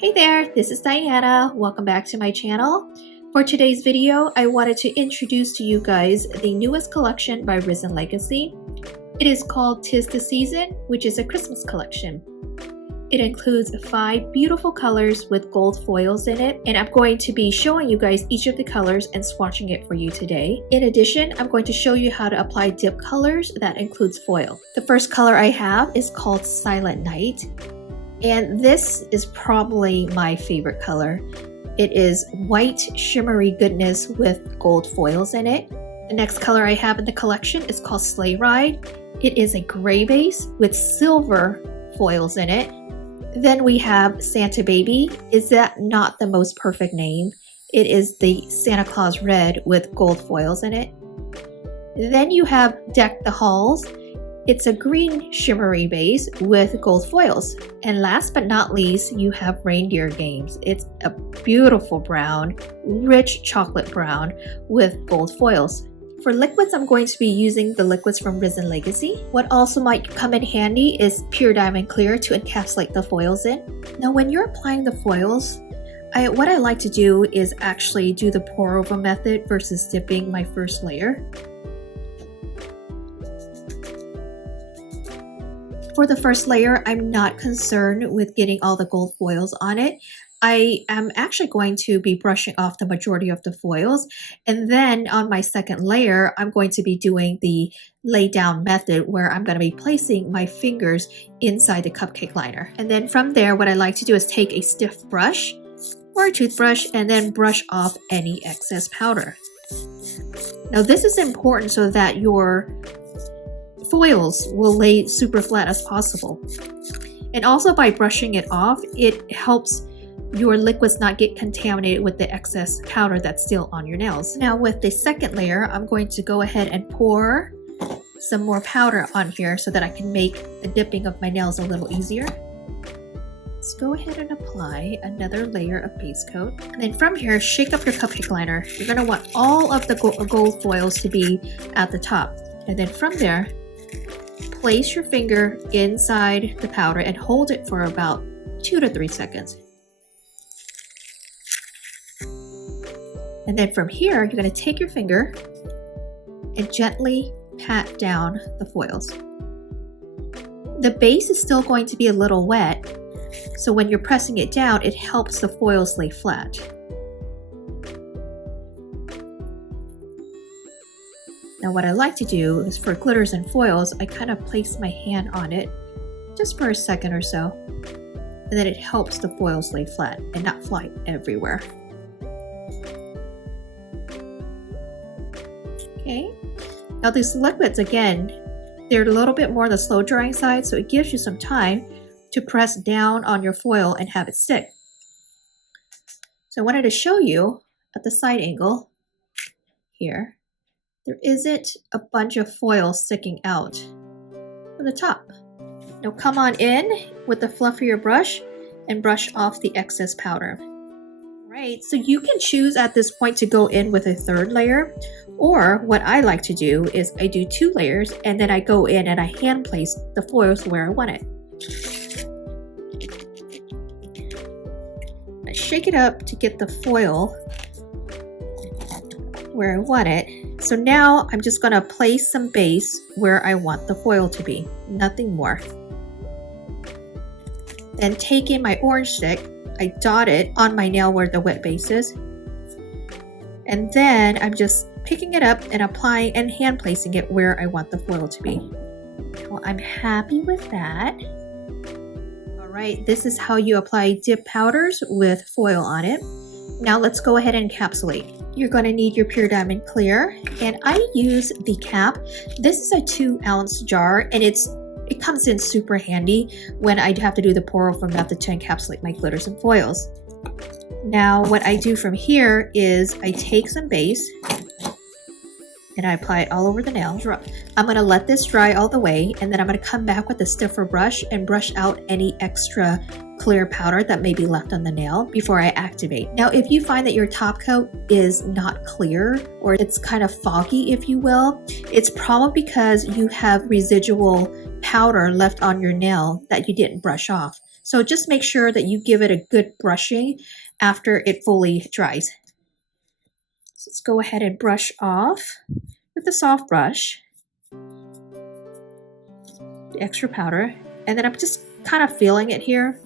Hey there, this is Diana. Welcome back to my channel. For today's video, I wanted to introduce to you guys the newest collection by Risen Legacy. It is called 'Tis the Season, which is a Christmas collection. It includes 5 beautiful colors with gold foils in it, and I'm going to be showing you guys each of the colors and swatching it for you today. In addition, I'm going to show you how to apply dip colors that includes foil. The first color I have is called Silent Night. And this is probably my favorite color. It is white shimmery goodness with gold foils in it. The next color I have in the collection is called Sleigh Ride. It is a gray base with silver foils in it. Then we have Santa Baby. Is that not the most perfect name? It is the Santa Claus red with gold foils in it. Then you have Deck the Halls. It's a green shimmery base with gold foils. And last but not least, you have Reindeer Games. It's a beautiful brown, rich chocolate brown with gold foils. For liquids, I'm going to be using the liquids from Risen Legacy. What also might come in handy is Pure Diamond Clear to encapsulate the foils in. Now when you're applying the foils, what I like to do is actually do the pour over method versus dipping my first layer. For the first layer, I'm not concerned with getting all the gold foils on it. I am actually going to be brushing off the majority of the foils. And then on my second layer, I'm going to be doing the lay down method where I'm going to be placing my fingers inside the cupcake liner. And then from there, what I like to do is take a stiff brush or a toothbrush and then brush off any excess powder. Now this is important so that your foils will lay super flat as possible. And also by brushing it off, it helps your liquids not get contaminated with the excess powder that's still on your nails. Now with the second layer, I'm going to go ahead and pour some more powder on here so that I can make the dipping of my nails a little easier. Let's go ahead and apply another layer of base coat. And then from here, shake up your cupcake liner. You're going to want all of the gold foils to be at the top. And then from there, place your finger inside the powder and hold it for about 2 to 3 seconds. And then from here, you're going to take your finger and gently pat down the foils. The base is still going to be a little wet, so when you're pressing it down, it helps the foils lay flat. Now what I like to do is for glitters and foils, I kind of place my hand on it just for a second or so, and then it helps the foils lay flat and not fly everywhere. Okay, now these liquids, again, they're a little bit more on the slow drying side, so it gives you some time to press down on your foil and have it stick. So I wanted to show you at the side angle here, there isn't a bunch of foil sticking out from the top. Now come on in with the fluffier brush and brush off the excess powder. Right, so you can choose at this point to go in with a third layer, or what I like to do is I do 2 layers and then I go in and I hand place the foils where I want it. I shake it up to get the foil where I want it. So now I'm just going to place some base where I want the foil to be, nothing more. Then taking my orange stick, I dot it on my nail where the wet base is. And then I'm just picking it up and applying and hand placing it where I want the foil to be. Well, I'm happy with that. All right, this is how you apply dip powders with foil on it. Now let's go ahead and encapsulate. You're going to need your Pure Diamond Clear, and I use the cap. This is a 2-ounce jar, and it comes in super handy when I have to do the pour over method to encapsulate my glitters and foils. Now what I do from here is I take some base and I apply it all over the nail. I'm going to let this dry all the way, and then I'm going to come back with a stiffer brush and brush out any extra clear powder that may be left on the nail before I activate. Now if you find that your top coat is not clear, or it's kind of foggy if you will, it's probably because you have residual powder left on your nail that you didn't brush off. So just make sure that you give it a good brushing after it fully dries. So let's go ahead and brush off with a soft brush the extra powder, and then I'm just kind of feeling it here,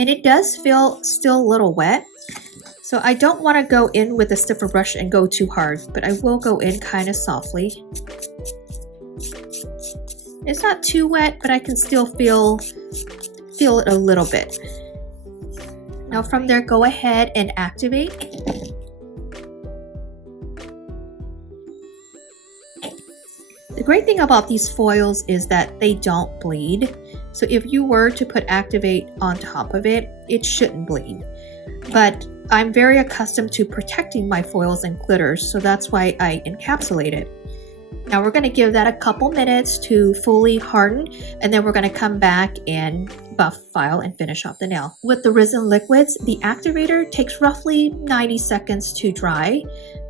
and it does feel still a little wet, so I don't want to go in with a stiffer brush and go too hard, but I will go in kind of softly. It's not too wet, but I can still feel it a little bit. Now from there, go ahead and activate. The great thing about these foils is that they don't bleed. So if you were to put Activate on top of it, it shouldn't bleed. But I'm very accustomed to protecting my foils and glitters, so that's why I encapsulate it. Now we're going to give that a couple minutes to fully harden, and then we're going to come back and buff, file, and finish off the nail. With the resin liquids, the activator takes roughly 90 seconds to dry,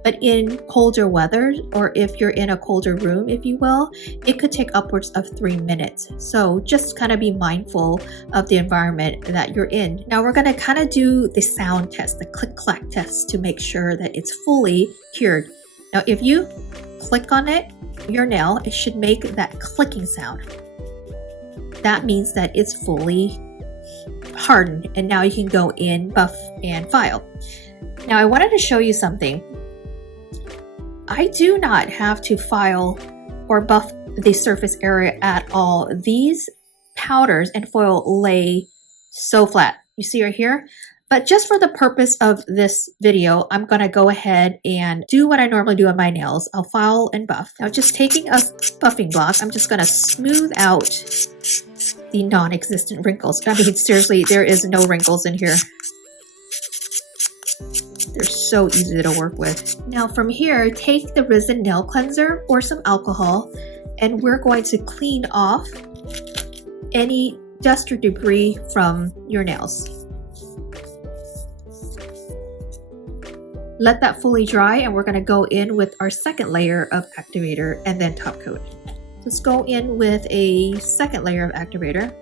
but in colder weather, or if you're in a colder room, if you will, it could take upwards of 3 minutes. So just kind of be mindful of the environment that you're in. Now we're going to kind of do the sound test, the click-clack test, to make sure that it's fully cured. Now if you click on it, your nail, it should make that clicking sound. That means that it's fully hardened, and now you can go in, buff, and file. Now I wanted to show you something. I do not have to file or buff the surface area at all. These powders and foil lay so flat. You see right here? But just for the purpose of this video, I'm going to go ahead and do what I normally do on my nails. I'll file and buff. Now just taking a buffing block, I'm just going to smooth out the non-existent wrinkles. I mean, seriously, there is no wrinkles in here. They're so easy to work with. Now from here, take the resin nail cleanser or some alcohol, and we're going to clean off any dust or debris from your nails. Let that fully dry, and we're going to go in with our second layer of activator and then top coat. Let's go in with a second layer of activator.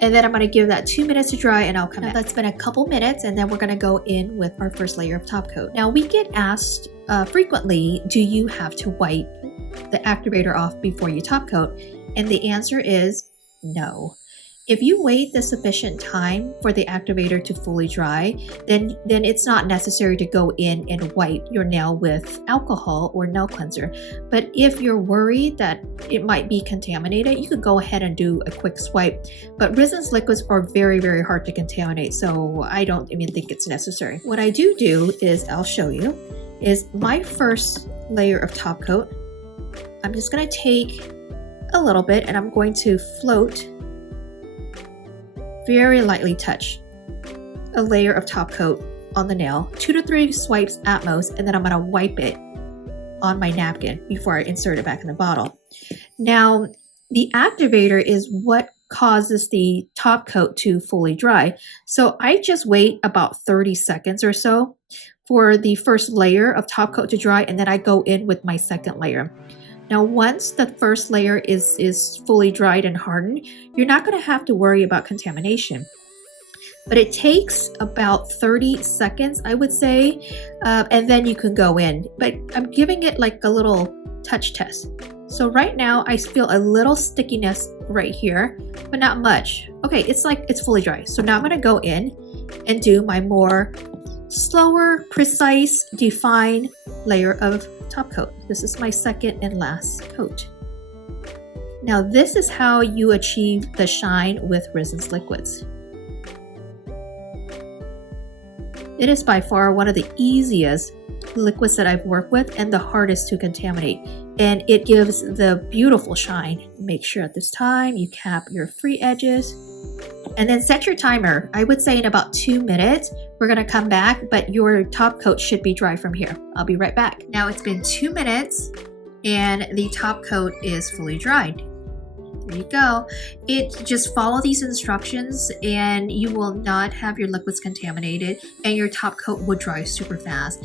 And then I'm going to give that 2 minutes to dry, and I'll come back. That's been a couple minutes, and then we're going to go in with our first layer of top coat. Now we get asked frequently, do you have to wipe the activator off before you top coat? And the answer is no. If you wait the sufficient time for the activator to fully dry, then it's not necessary to go in and wipe your nail with alcohol or nail cleanser. But if you're worried that it might be contaminated, you could go ahead and do a quick swipe. But resin liquids are very, very hard to contaminate, so I don't even think it's necessary. What I do is, I'll show you, is my first layer of top coat. I'm just going to take a little bit, and I'm going to float, very lightly touch a layer of top coat on the nail, 2 to 3 swipes at most, and then I'm going to wipe it on my napkin before I insert it back in the bottle. Now, the activator is what causes the top coat to fully dry. So I just wait about 30 seconds or so for the first layer of top coat to dry, and then I go in with my second layer. Now, once the first layer is fully dried and hardened, you're not going to have to worry about contamination. But it takes about 30 seconds, I would say, and then you can go in. But I'm giving it like a little touch test. So right now, I feel a little stickiness right here, but not much. Okay, it's like it's fully dry. So now I'm going to go in and do my more slower, precise, defined layer of top coat. This is my second and last coat. Now this is how you achieve the shine with resin liquids. It is by far one of the easiest liquids that I've worked with and the hardest to contaminate, and it gives the beautiful shine. Make sure at this time you cap your free edges and then set your timer. I would say in about 2 minutes. We're going to come back, but your top coat should be dry from here. I'll be right back. Now it's been 2 minutes and the top coat is fully dried. There you go. Just follow these instructions and you will not have your liquids contaminated, and your top coat will dry super fast.